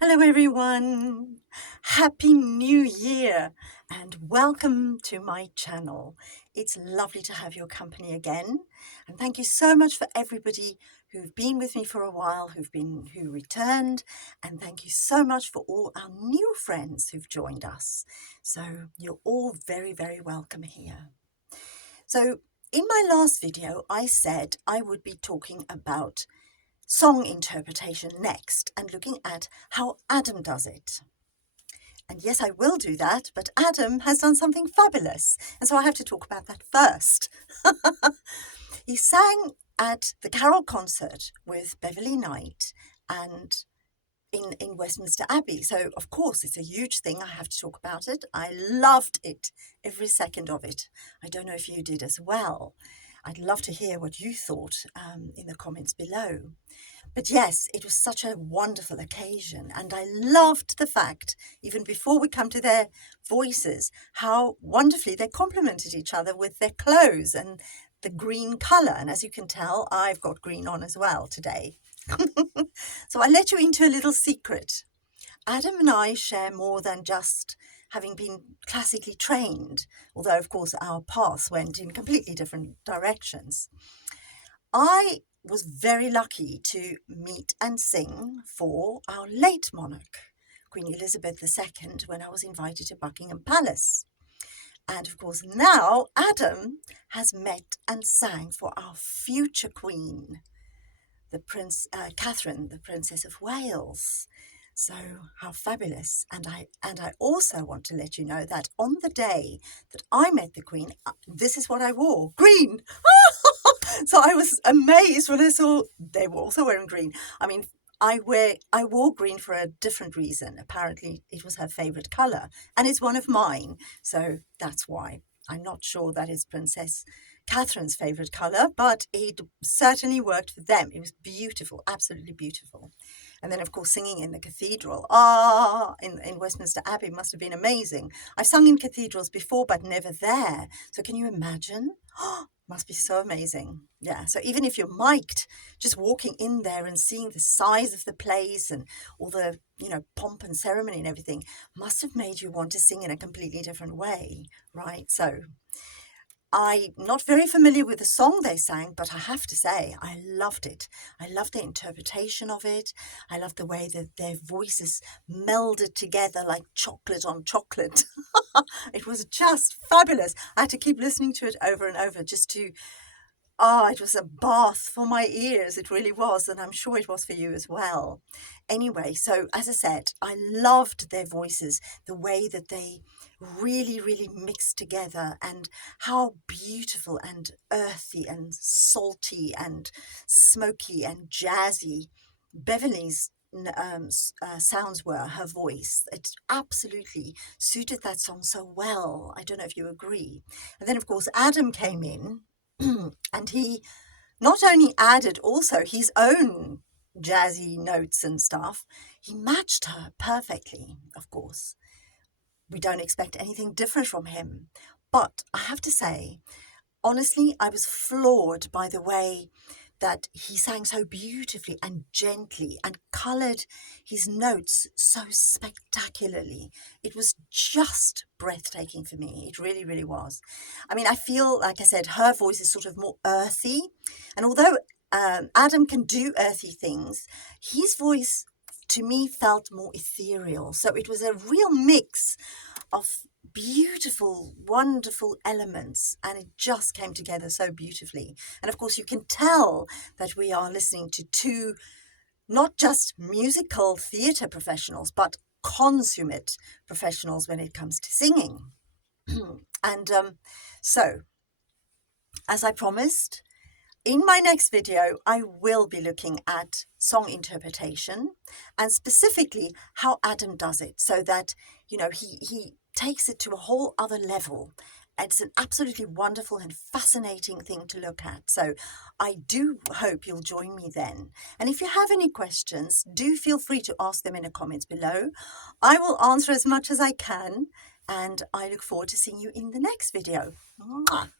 Hello everyone, Happy New Year and welcome to my channel. It's lovely to have your company again, and thank you so much for everybody who've been with me for a while, who returned, and thank you so much for all our new friends who've joined us. So you're all very welcome here. So in my last video I said I would be talking about song interpretation next and looking at how Adam does it. And yes, I will do that, but Adam has done something fabulous, and so I have to talk about that first. He sang at the Carol concert with Beverly Knight and in Westminster Abbey. So, of course, it's a huge thing. I have to talk about it. I loved it, every second of it. I don't know if you did as well. I'd love to hear what you thought in the comments below. But yes, it was such a wonderful occasion, and I loved the fact, even before we come to their voices, how wonderfully they complemented each other with their clothes and the green colour. And as you can tell, I've got green on as well today. So I let you into a little secret. Adam and I share more than just having been classically trained, although of course our paths went in completely different directions. I was very lucky to meet and sing for our late monarch, Queen Elizabeth II, when I was invited to Buckingham Palace. And of course now Adam has met and sang for our future Queen, the Catherine, the Princess of Wales. So how fabulous. And I also want to let you know that on the day that I met the Queen, this is what I wore, green. So I was amazed when I saw they were also wearing green. I mean, I wore green for a different reason. Apparently it was her favorite color, and it's one of mine. So that's why. I'm not sure that is Princess Catherine's favorite color, but it certainly worked for them. It was beautiful, absolutely beautiful. And then, of course, singing in the cathedral, in Westminster Abbey must have been amazing. I've sung in cathedrals before, but never there. So can you imagine? Must be so amazing. Yeah, so even if you're mic'd, just walking in there and seeing the size of the place and all the, pomp and ceremony and everything must have made you want to sing in a completely different way, right? So I'm not very familiar with the song they sang, but I have to say, I loved it. I loved the interpretation of it. I loved the way that their voices melded together like chocolate on chocolate. It was just fabulous. I had to keep listening to it over and over just to, it was a bath for my ears. It really was. And I'm sure it was for you as well. Anyway, so as I said, I loved their voices, the way that they really mixed together, and how beautiful and earthy and salty and smoky and jazzy Beverly's sounds were, her voice. It absolutely suited that song so well. I don't know if you agree. And then, of course, Adam came in and he not only added also his own jazzy notes and stuff, he matched her perfectly, of course. We don't expect anything different from him. But I have to say, honestly, I was floored by the way that he sang so beautifully and gently and coloured his notes so spectacularly. It was just breathtaking for me. It really was. I mean, I feel, like I said, her voice is sort of more earthy. And although Adam can do earthy things, his voice to me felt more ethereal. So it was a real mix of beautiful, wonderful elements, and it just came together so beautifully. And of course, you can tell that we are listening to two, not just musical theatre professionals, but consummate professionals when it comes to singing. And so, as I promised, in my next video, I will be looking at song interpretation and specifically how Adam does it, so that, he takes it to a whole other level. It's an absolutely wonderful and fascinating thing to look at. So I do hope you'll join me then. And if you have any questions, do feel free to ask them in the comments below. I will answer as much as I can, and I look forward to seeing you in the next video. Mwah.